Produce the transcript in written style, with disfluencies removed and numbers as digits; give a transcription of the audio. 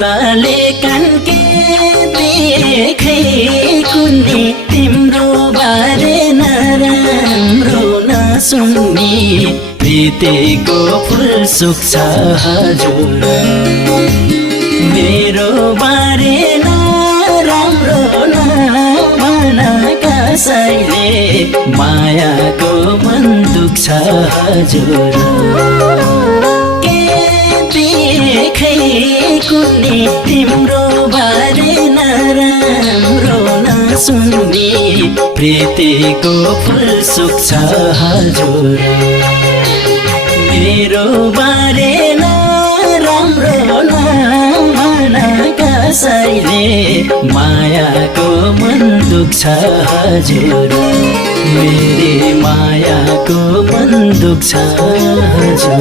तले कान के देखे कुन्नी तिम्रो बारे नराम्रो नसुन्ने प्रीतिको फुल सुक्छ हजुर मेरो बारे नराम्रो नभन कसैले मायाको मन दुख्छ हजुर कुन्नी तिम्रो बारे नराम्रो नसुन्ने प्रीतिको फुल सुक्छ हजुर मेरो बारे नराम्रो नभन कसैले मायाको मन दुख्छ हजुर मेरी मायाको मन दुख्छ हजुर